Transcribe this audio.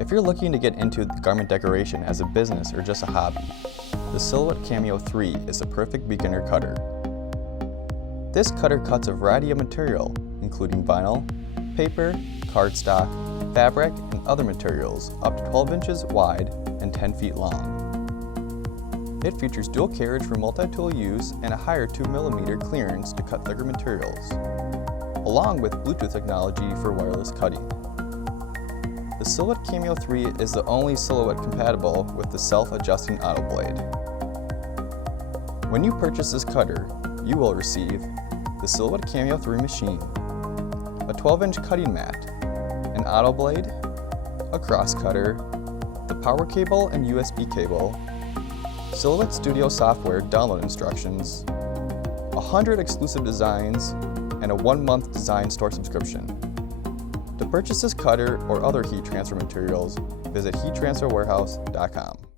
If you're looking to get into garment decoration as a business or just a hobby, the Silhouette Cameo 3 is the perfect beginner cutter. This cutter cuts a variety of material, including vinyl, paper, cardstock, fabric, and other materials up to 12 inches wide and 10 feet long. It features dual carriage for multi-tool use and a higher 2mm clearance to cut thicker materials, along with Bluetooth technology for wireless cutting. The Silhouette Cameo 3 is the only Silhouette compatible with the self-adjusting auto blade. When you purchase this cutter, you will receive the Silhouette Cameo 3 machine, a 12-inch cutting mat, an auto blade, a cross cutter, the power cable and USB cable, Silhouette Studio software download instructions, 100 exclusive designs, and a 1-month design store subscription. To purchase this cutter or other heat transfer materials, visit heattransferwarehouse.com.